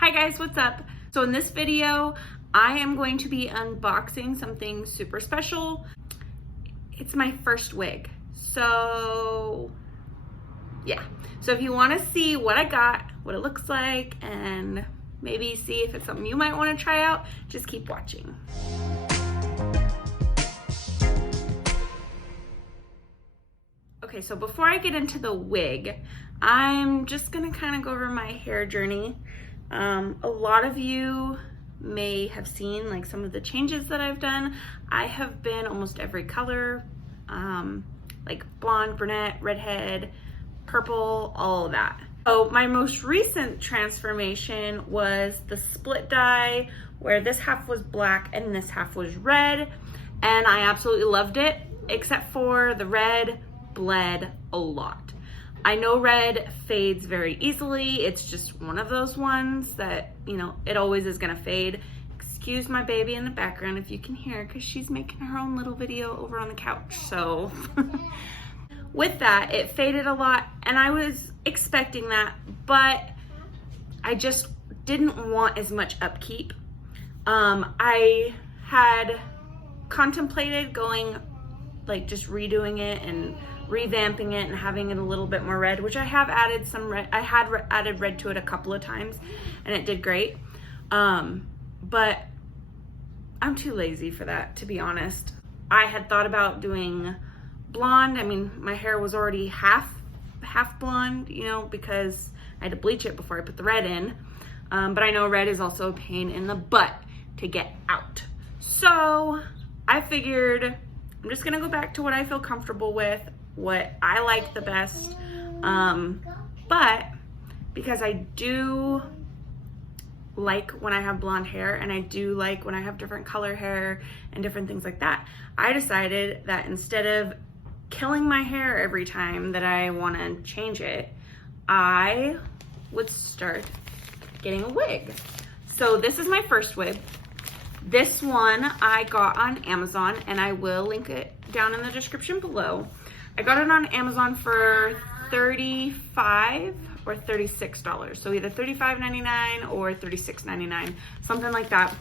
Hi guys, what's up? So in this video, I am going to be unboxing something super special. It's my first wig. So yeah. So if you want to see what I got, what it looks like, and maybe see if it's something you might want to try out, just keep watching. Okay, so before I get into the wig, I'm just gonna kind of go over my hair journey. A lot of you may have seen like some of the changes that I've done. I have been almost every color, like blonde, brunette, redhead, purple, all of that. So my most recent transformation was the split dye, where this half was black and this half was red, and I absolutely loved it, except for the red bled a lot. I know red fades very easily. It's just one of those ones that, you know, it always is gonna fade. Excuse my baby in the background if you can hear, because she's making her own little video over on the couch. So with that, it faded a lot, and I was expecting that, but I just didn't want as much upkeep. I had contemplated going, like, just redoing it and revamping it and having it a little bit more red, which I have added some red. I had added red to it a couple of times and it did great. But I'm too lazy for that, to be honest. I had thought about doing blonde. I mean, my hair was already half blonde, you know, because I had to bleach it before I put the red in. But I know red is also a pain in the butt to get out. So I figured I'm just gonna go back to what I feel comfortable with, what I like the best. But because I do like when I have blonde hair, and I do like when I have different color hair and different things like that, I decided that instead of killing my hair every time that I want to change it, I would start getting a wig. So this is my first wig. This one I got on Amazon, and I will link it down in the description below. I got it on Amazon for $35 or $36. So either $35.99 or $36.99, something like that.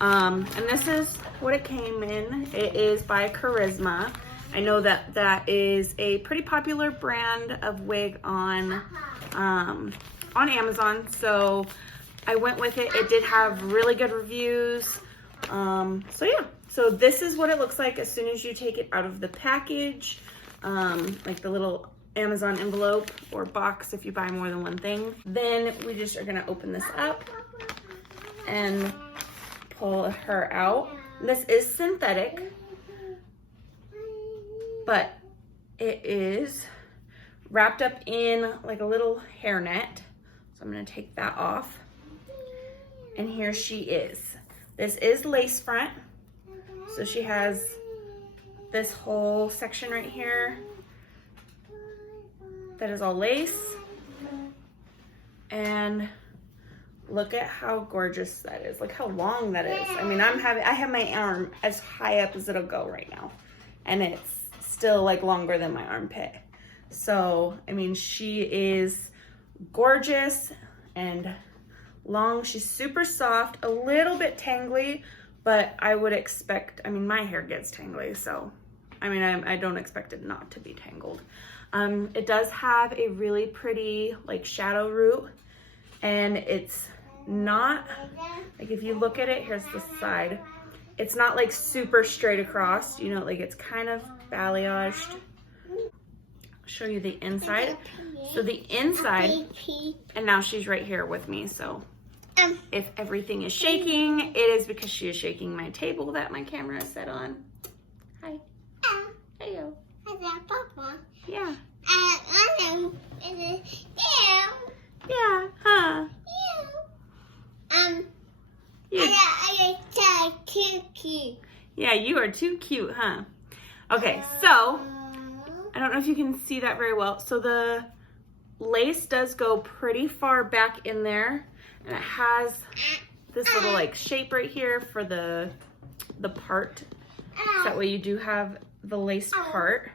And this is what it came in. It is by Charisma. I know that that is a pretty popular brand of wig on Amazon. So I went with it. It did have really good reviews. So yeah, so this is what it looks like as soon as you take it out of the package, like the little Amazon envelope or box if you buy more than one thing. Then we just are gonna open this up and pull her out. This is synthetic, but it is wrapped up in like a little hairnet. So I'm gonna take that off, and here she is. This is lace front. So she has this whole section right here that is all lace. And look at how gorgeous that is. Look how long that is. I mean, I have my arm as high up as it'll go right now, and it's still like longer than my armpit. So, I mean, she is gorgeous and long. She's super soft, a little bit tangly, but I would expect, I mean, my hair gets tangly, so I mean, I don't expect it not to be tangled. It does have a really pretty like shadow root, and it's not, like, if you look at it, here's the side, it's not like super straight across, you know, like it's kind of balayaged. I'll show you the inside. So the inside, and now she's right here with me, so if everything is shaking, it is because she is shaking my table that my camera is set on. Hi. Heyo. Yeah. Yeah, huh? Yeah, you are too cute, huh? Okay, so I don't know if you can see that very well. So the lace does go pretty far back in there, and it has this little like shape right here for the part. That way you do have the lace part.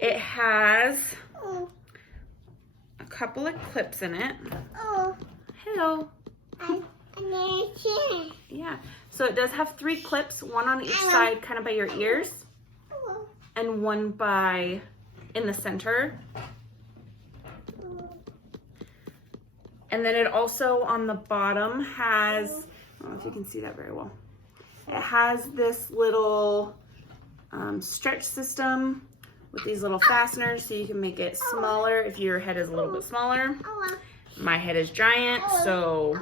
It has a couple of clips in it. Hello. Yeah. So it does have 3 clips, one on each side, kind of by your ears, and one by in the center. And then it also on the bottom has, I don't know if you can see that very well. It has this little stretch system with these little fasteners so you can make it smaller if your head is a little bit smaller. My head is giant, so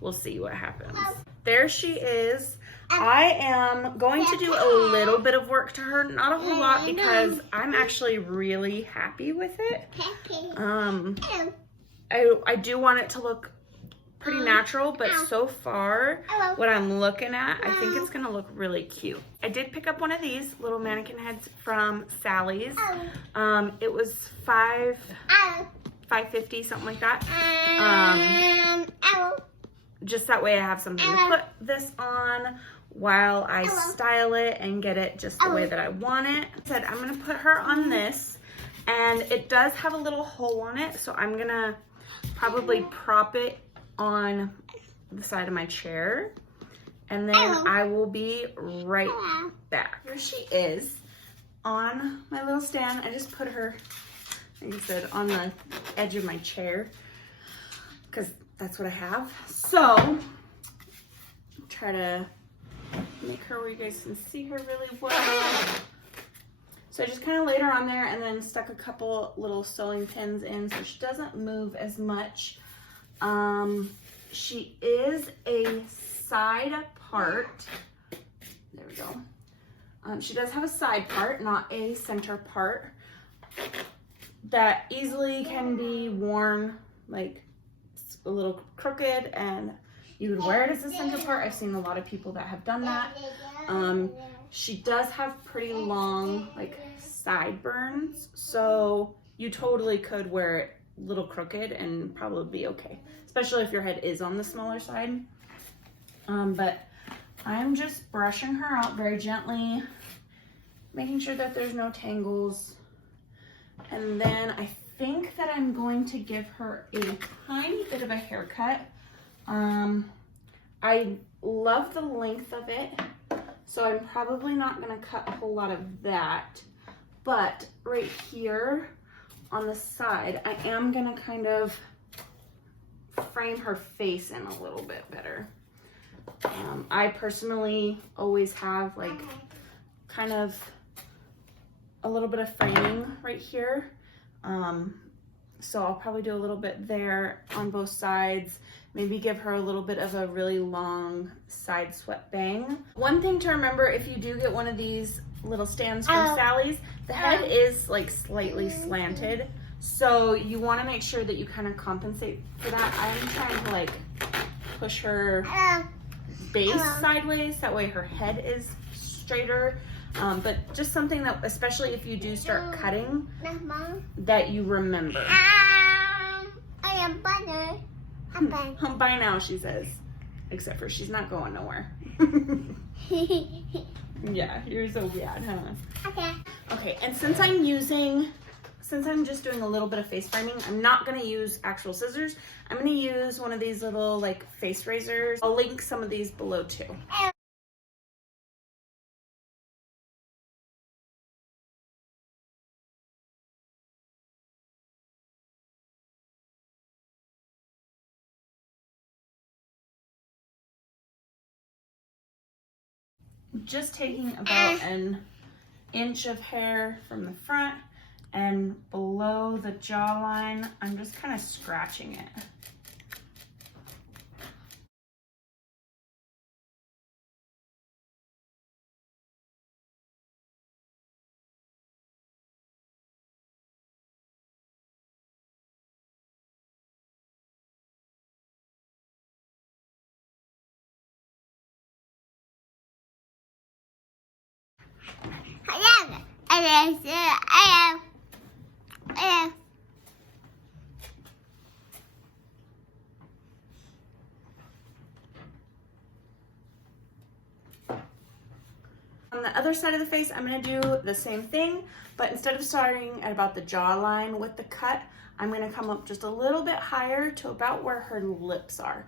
we'll see what happens. There she is. I am going to do a little bit of work to her, not a whole lot, because I'm actually really happy with it. I do want it to look pretty natural, but so far what I'm looking at, I think it's gonna look really cute. I did pick up one of these little mannequin heads from Sally's. It was $5.50, something like that. Just that way I have something to put this on while I style it and get it just the way that I want it. I said I'm gonna put her on this, and it does have a little hole on it, so I'm gonna probably prop it on the side of my chair, and then I will be right back. Here she is on my little stand. I just put her, like I said, on the edge of my chair because that's what I have. So try to make her where you guys can see her really well. So I just kind of laid her on there and then stuck a couple little sewing pins in so she doesn't move as much. She is a side part. There we go. She does have a side part, not a center part, that easily can be worn like a little crooked, and you would wear it as a center part. I've seen a lot of people that have done that. She does have pretty long like sideburns, so you totally could wear it a little crooked and probably be okay, especially if your head is on the smaller side. But I'm just brushing her out very gently, making sure that there's no tangles. And then I think that I'm going to give her a tiny bit of a haircut. I love the length of it, so I'm probably not gonna cut a whole lot of that. But right here on the side, I am gonna kind of frame her face in a little bit better. I personally always have like kind of a little bit of framing right here. So I'll probably do a little bit there on both sides. Maybe give her a little bit of a really long side swept bang. One thing to remember, if you do get one of these little stands from Sally's, the head is like slightly slanted. So you want to make sure that you kind of compensate for that. I'm trying to like push her base sideways. That way her head is straighter. But just something that, especially if you do start cutting, that you remember. I am butter. Bye now, she says. Except for she's not going nowhere. Yeah, you're so bad, huh? Okay. Okay, and since I'm just doing a little bit of face framing, I'm not gonna use actual scissors. I'm gonna use one of these little like face razors. I'll link some of these below too. Just taking about an inch of hair from the front and below the jawline, I'm just kind of scratching it. On the other side of the face, I'm going to do the same thing, but instead of starting at about the jawline with the cut, I'm going to come up just a little bit higher to about where her lips are.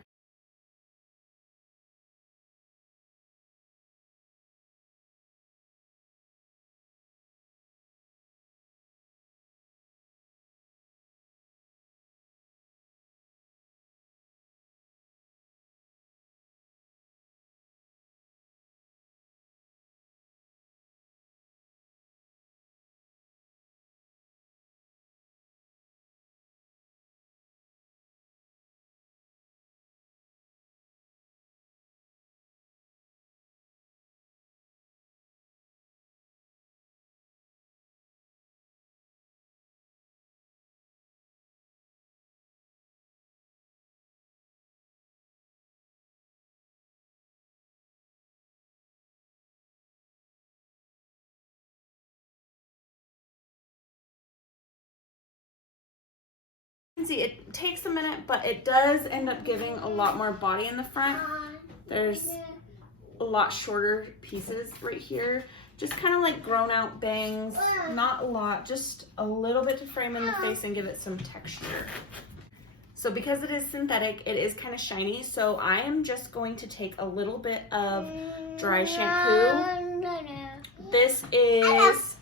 can see, it takes a minute, but it does end up giving a lot more body in the front. There's a lot shorter pieces right here. Just kind of like grown out bangs, not a lot, just a little bit to frame in the face and give it some texture. So because it is synthetic, it is kind of shiny, so I am just going to take a little bit of dry shampoo. This is...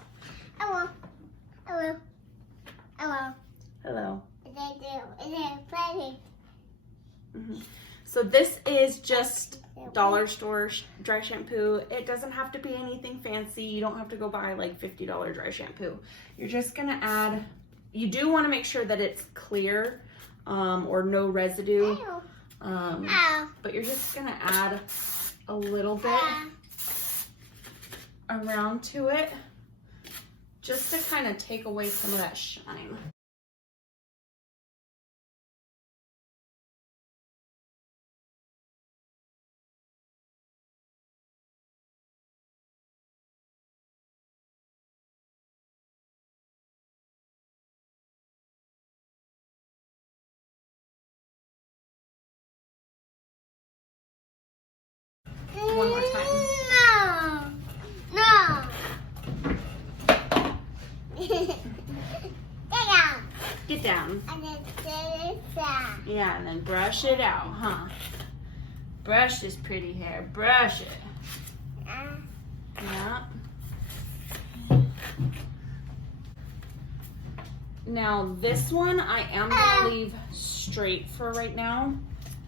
Hello. Hello. Plenty. So this is just dollar store dry shampoo. It doesn't have to be anything fancy. You don't have to go buy like $50 dry shampoo. You're just gonna add, you do want to make sure that it's clear or no residue, but you're just gonna add a little bit around to it just to kind of take away some of that shine. One more time. No. Get down. And then this down. Yeah, and then brush it out, huh? Brush this pretty hair. Brush it. Yeah. Now this one I am gonna leave straight for right now,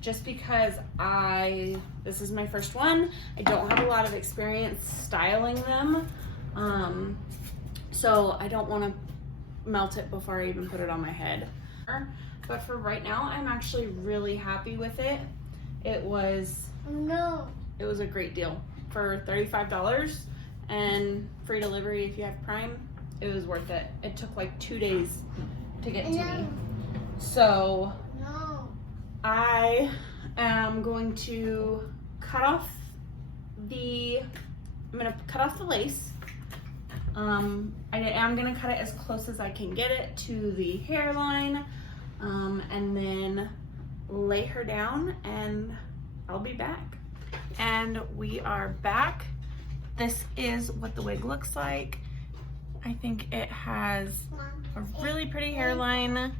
just because this is my first one. I don't have a lot of experience styling them, so I don't want to melt it before I even put it on my head. But for right now, I'm actually really happy with it. It was a great deal for $35 and free delivery if you have Prime. It was worth it. It took like 2 days to get to me. So I am going to cut off the lace. I am gonna cut it as close as I can get it to the hairline, and then lay her down, and I'll be back. And we are back. This is what the wig looks like. I think it has a really pretty hairline,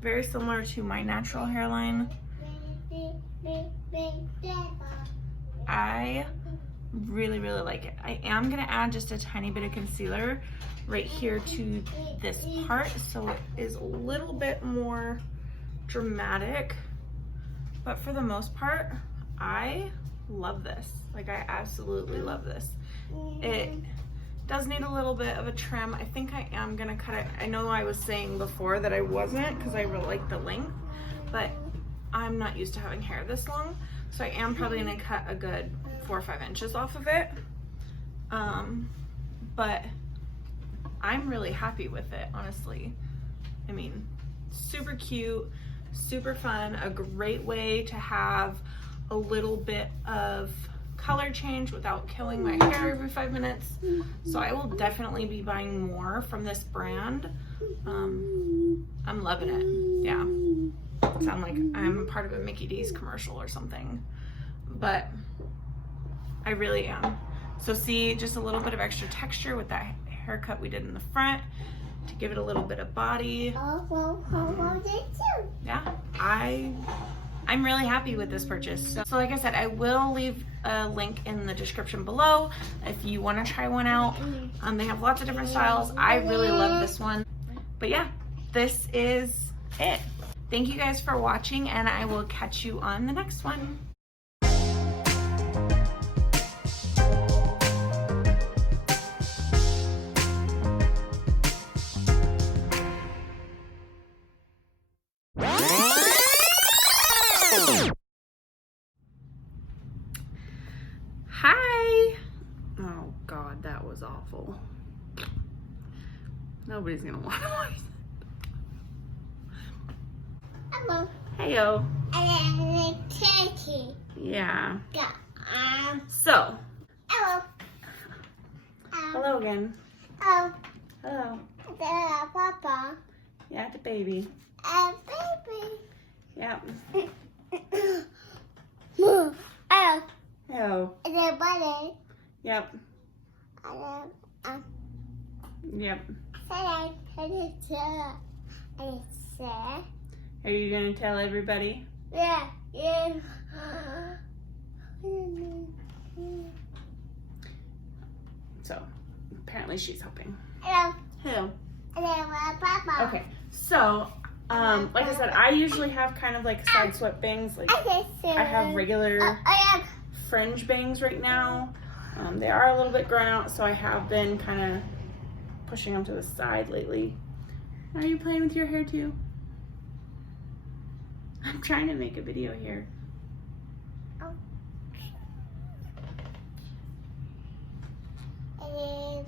very similar to my natural hairline. I really like it. I am gonna add just a tiny bit of concealer right here to this part, so it is a little bit more dramatic, but for the most part, I love this. Like, I absolutely love this. It does need a little bit of a trim. I think I am gonna cut it. I know I was saying before that I wasn't, because I really like the length, but I'm not used to having hair this long, so I am probably gonna cut a good 4 or 5 inches off of it. But I'm really happy with it, honestly. I mean, super cute, super fun, a great way to have a little bit of color change without killing my hair every 5 minutes. So I will definitely be buying more from this brand. I'm loving it. Yeah. Sound like I'm a part of a Mickey D's commercial or something, but I really am. So see, just a little bit of extra texture with that haircut we did in the front to give it a little bit of body. Yeah, I'm really happy with this purchase. So like I said, I will leave a link in the description below if you want to try one out. They have lots of different styles. I really love this one. But yeah, this is it. Thank you guys for watching, and I will catch you on the next one. Hi. Oh God, that was awful. Nobody's gonna want to watch that. Hello. Heyo. And then turkey. Yeah. Yeah. So. Hello. Hello again. Oh. Hello. Papa. Yeah, the baby. A baby. Yep. Oh, Oh. and a bunny. Yep. And Yep. a and Are you gonna tell everybody? yeah, yeah. So apparently she's helping. Hello. Who? Papa. Okay. So, like I said, I usually have kind of like side swept bangs. Like I have regular fringe bangs right now. They are a little bit grown out, so I have been kind of pushing them to the side lately. Are you playing with your hair too? I'm trying to make a video here. And